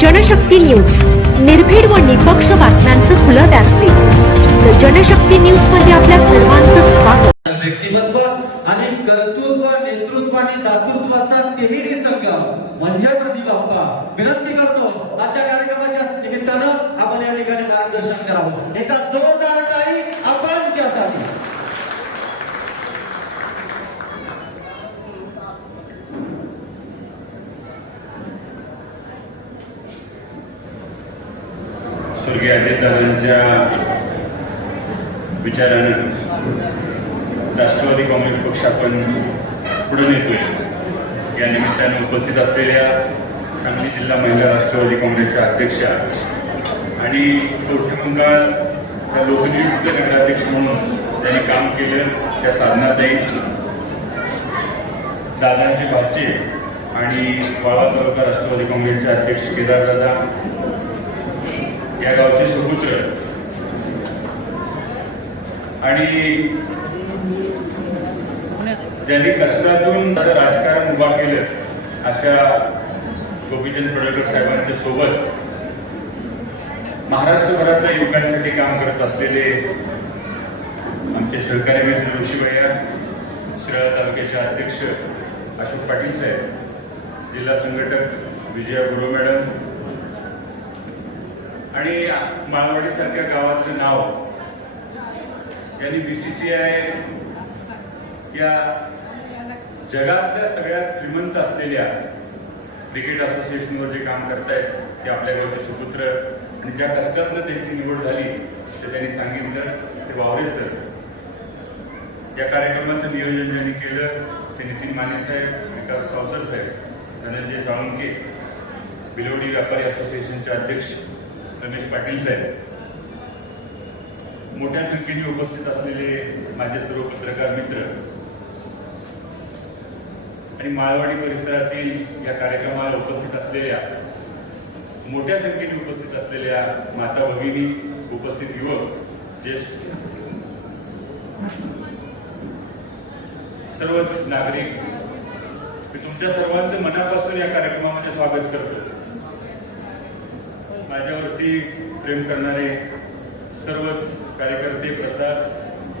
Janshakti news, निर्भीड व निपक्ष बातम्यांचं खुलं व्यासपीठ. तर जनशक्ती न्यूज मध्ये आपल्या सर्वांचं स्वागत. व्यक्तिमत्व आणि कर्तृत्व, नेतृत्व आणि दातृत्वाचा तिहेरी संगम म्हणजे प्रदीप बाप्पा. विनंती करतो आजच्या कार्यक्रमाच्या निमित्तानं आपण या ठिकाणी मार्गदर्शन करावं. एका जोरदार टाळी आपण त्यासाठी. स्वर्गीय अजितदादांच्या विचारानं राष्ट्रवादी काँग्रेस पक्ष आपण पुढे नेतोय. या निमित्तानं उपस्थित असलेल्या सांगली जिल्हा महिला राष्ट्रवादी काँग्रेसच्या अध्यक्षा आणि कवठेमंकाळच्या लोकनियुक्त नगराध्यक्ष म्हणून त्यांनी काम केलं त्या साधनाताई, दादांचे भाचे आणि वाळवा तालुका राष्ट्रवादी काँग्रेसचे अध्यक्ष केदारदादा, या गावचे सुपुत्र आणि ज्यांनी कष्टातून राजकारण उभा केलं अशा गोपीचंद पडळकर साहेबांच्या सोबत महाराष्ट्रभरातल्या युवकांसाठी काम करत असलेले आमचे सहकारी मित्र ऋषीभैया, शिराळा तालुक्याचे अध्यक्ष अशोक पाटील साहेब, जिल्हा संघटक विजया गुरु मॅडम आणि माळवाडीसारख्या गावाचं नाव यांनी BCCI या जगातल्या सगळ्यात श्रीमंत असलेल्या क्रिकेट असोसिएशनवर जे काम करतायत ते आपल्या गावचे सुपुत्र आणि ज्या कष्टातनं त्यांची निवड झाली ते त्यांनी सांगितलं ते वावरे सर. या कार्यक्रमाचं नियोजन ज्यांनी केलं ते नितीन माने साहेब, विकास कावतर साहेब, धनंजय साळुंके, बिलोडी व्यापारी असोसिएशनचे अध्यक्ष रमेश पाटील साहेब, मोठ्या संख्येने उपस्थित असलेले माझे सर्व पत्रकार मित्र आणि माळवाडी परिसरातील या कार्यक्रमाला उपस्थित असलेल्या मोठ्या संख्येने उपस्थित असलेल्या माता भगिनी, उपस्थित युवक, ज्येष्ठ सर्वच नागरिक, मी तुमच्या सर्वांचं मनापासून या कार्यक्रमामध्ये स्वागत करतो. माझ्यावरती प्रेम करणारे सर्वच कार्यकर्ते, प्रसाद,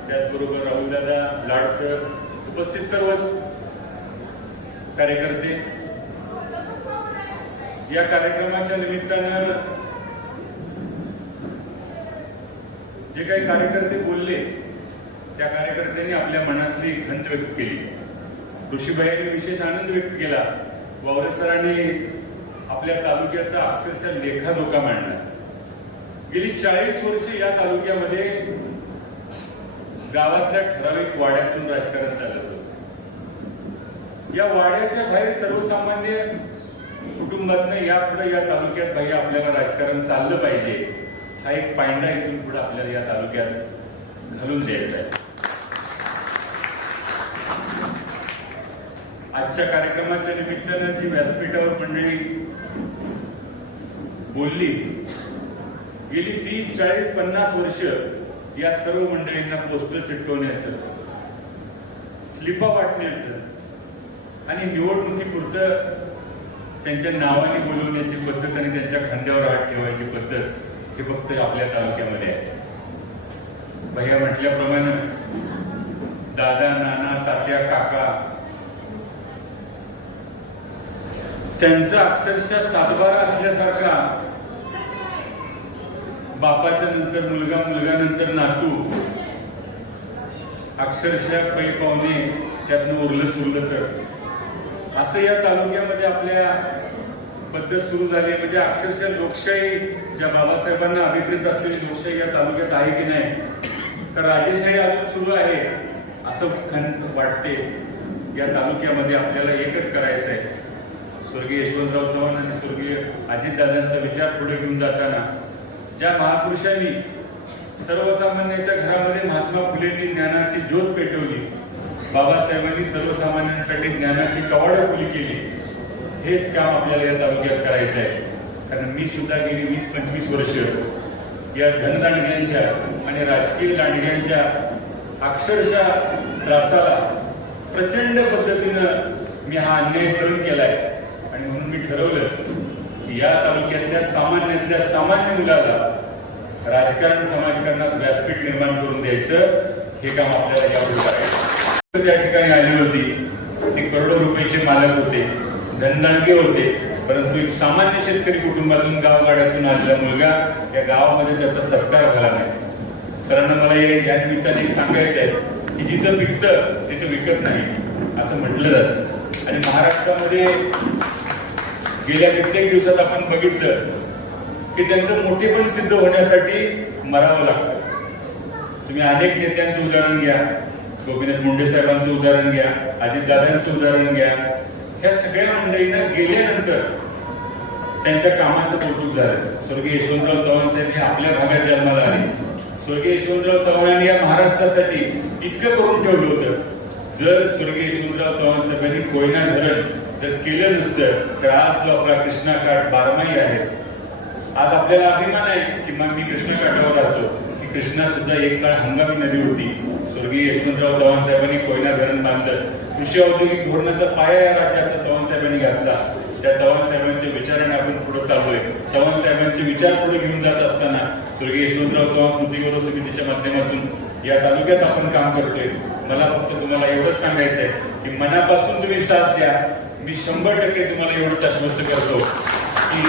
त्याचबरोबर राहुलदादा, लाडसर, उपस्थित सर्वच कार्यकर्ते, या कार्यक्रमाच्या निमित्तानं जे काही कार्यकर्ते बोलले त्या कार्यकर्त्यांनी आपल्या मनातली खंत व्यक्त केली. ऋषीभाईंनी विशेष आनंद व्यक्त केला. वावरे सरांनी आपल्या तालुक्याचा अक्षरशः लेखाजोखा मांडला. गेली 40 वर्ष या तालुक्यामध्ये गावातल्या ठराविक वाड्यातून राजकारण चालत होतं. या वाड्याच्या बाहेर सर्वसामान्य कुटुंबातनं यापुढे या तालुक्यात बाई आपल्याला राजकारण चाललं पाहिजे हा एक पायंडा इथून पुढे आपल्याला या तालुक्यात घालून द्यायचा आहे. आजच्या कार्यक्रमाच्या निमित्तानं जी व्यासपीठावर मंडळी बोलली, गेली 30, 40, 50 वर्ष या सर्व मंडळींना पोस्टर चिटकवण्याचं, स्लिपा वाटण्याचं आणि निवडणुकीपुरतं त्यांच्या नावाने बोलवण्याची पद्धत आणि त्यांच्या खांद्यावर हात ठेवायची पद्धत हे फक्त आपल्या तालुक्यामध्ये आहे. भैया म्हटल्याप्रमाणे दादा, नाना, तात्या, काका त्यांचा अक्षरशः सातबारा असल्यासारखा बापाच्या नंतर मुलगा, मुलगा नंतर नातू, अक्षरशः पै पाहुणे त्यातनं उरलं सुरलं तर असं या तालुक्यामध्ये आपल्या पद्धत सुरू झाली. म्हणजे अक्षरशः लोकशाही, ज्या बाबासाहेबांना अभिप्रेत असलेली लोकशाही या तालुक्यात आहे की नाही, तर राजेशाही अजून सुरू आहे असं खंत वाटते. या तालुक्यामध्ये आपल्याला एकच करायचं आहे. स्वर्गीय यशवंतराव चव्हाण आणि स्वर्गीय अजितदादांचा विचार पुढे घेऊन जाताना ज्या महापुरुषांनी सर्वसामान्यांच्या घरामध्ये महात्मा फुलेंनी ज्ञानाची ज्योत पेटवली, बाबासाहेबांनी सर्वसामान्यांसाठी ज्ञानाची कवाडं खुली केली, हेच काम आपल्याला या तालुक्यात करायचं आहे. कारण मी सुद्धा गेली 20-25 वर्ष या धनदांडग्यांच्या आणि राजकीय दांडग्यांच्या अक्षरशः त्रासाला प्रचंड पद्धतीनं मी हा अन्याय सहन केलाय. आणि म्हणून मी ठरवलं या तालुक्यातल्या सामान्य मुलाला राजकारण समाजकारणात व्यासपीठ निर्माण करून द्यायचं हे काम आपल्याला यापुढे करायचं. त्या ठिकाणी आली होती, ते करोडो रुपयाचे मालक होते, धनदानगे होते, परंतु एक सामान्य शेतकरी कुटुंबातून गावगाड्यातून आलेला मुलगा या गावामध्ये त्याचा सत्कार झाला नाही. सरांना मला या निमित्ताने एक सांगायचं आहे की जिथं पिकतं तिथं विकत नाही असं म्हटलं जातं. आणि महाराष्ट्रामध्ये गेल्या कित्येक दिवसात आपण बघितलं की त्यांचं मोठेपण सिद्ध होण्यासाठी मरावं लागतं. तुम्ही अनेक नेत्यांचं उदाहरण घ्या, गोपीनाथ मुंडे साहेबांचं उदाहरण घ्या, अजितदादांचं उदाहरण घ्या. ह्या सगळ्या मंडळीनं गेल्यानंतर त्यांच्या कामाचं कौतुक झालं. स्वर्गीय यशवंतराव चव्हाण साहेब हे आपल्या भागात जन्माला आले. स्वर्गीय यशवंतराव चव्हाणांनी या महाराष्ट्रासाठी इतकं करून ठेवलं होतं. जर स्वर्गीय यशवंतराव चव्हाण साहेबांनी कोयना धरण जर केलं नसतं तर आज जो आपला कृष्णा काठ बारमाही आहे. आज आपल्याला अभिमान आहे की मग मी कृष्णा काठावर राहतो की कृष्णा सुद्धा एक काळ हंगामी नदी होती. स्वर्गीय यशवंतराव चव्हाण साहेबांनी कोयना धरण बांधलं. कृषी औद्योगिक धोरणाचा पाया या राज्यात चव्हाण साहेबांनी घातला. त्या चव्हाण साहेबांच्या विचाराने आपण पुढे चाललोय. चव्हाण साहेबांचे विचार पुढे घेऊन जात असताना स्वर्गीय यशवंतराव चव्हाण स्मृती गौरव समितीच्या माध्यमातून या तालुक्यात आपण काम करतोय. मला फक्त तुम्हाला एवढंच सांगायचं आहे की मनापासून तुम्ही साथ द्या. मी 100% तुम्हाला एवढंच आश्वस्त करतो की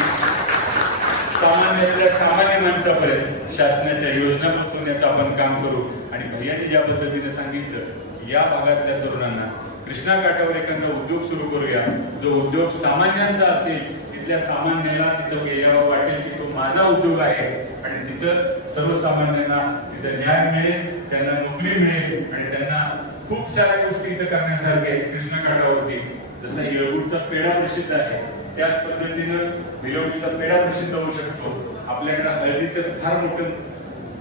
सामान्य माणसापर्यंत शासनाच्या योजना पोहोचवण्याचं आपण काम करू. आणि भैयांनी ज्या पद्धतीने सांगितलं, या भागातल्या तरुणांना कृष्णा काठावर एखादा उद्योग सुरू करूया, जो उद्योग सामान्यांचा असेल. तिथल्या सामान्याला तिथं गेल्यावर वाटेल की तो माझा उद्योग आहे आणि तिथं सर्वसामान्यांना तिथं न्याय मिळेल, त्यांना नोकरी मिळेल आणि त्यांना खूप साऱ्या गोष्टी इथं करण्यासारख्या आहेत कृष्णा काठावरती. जसा येळगुडचा पेढा प्रसिद्ध आहे त्याच पद्धतीनं भिलवडीचा पेढा प्रसिद्ध होऊ शकतो. आपल्याकडे हळदीचं फार मोठं,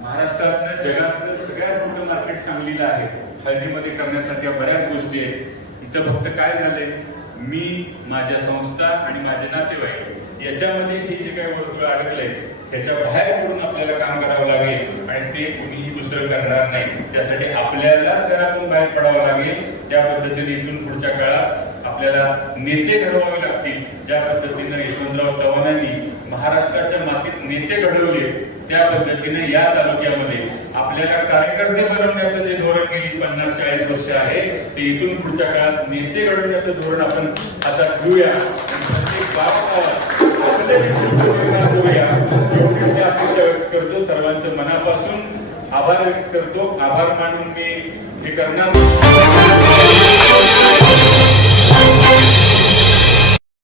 महाराष्ट्रातलं जगातलं सगळ्यात मोठं मार्केट सांगलीला आहे. हळदीमध्ये करण्यासारख्या बऱ्याच गोष्टी आहेत. इथं फक्त काय झालंय, मी, माझ्या संस्था आणि माझे नातेवाईक याच्यामध्ये हे जे काही वर्तुळ अडकलंय त्याच्या बाहेर पडून आपल्याला काम करावं लागेल आणि ते कुणीही दुसरं करणार नाही. त्यासाठी आपल्याला घरातून बाहेर पडावं लागेल. त्या पद्धतीने इथून पुढच्या काळात आपल्याला नेते घडवावे लागतील. ज्या पद्धतीनं यशवंतराव चव्हाणांनी महाराष्ट्राच्या मातीत नेते घडवले त्या पद्धतीने या तालुक्यामध्ये आपल्याला कार्यकर्ते बनवण्याचं जे धोरण गेली 50-40 वर्ष आहे ते इथून पुढच्या काळात नेते घडवण्याचं धोरण आपण आता घेऊया. प्रत्येक गावात आपल्या एवढी मी अपेक्षा व्यक्त करतो. सर्वांचं मनापासून आभार व्यक्त करतो. आभार मानून मी हे करणार.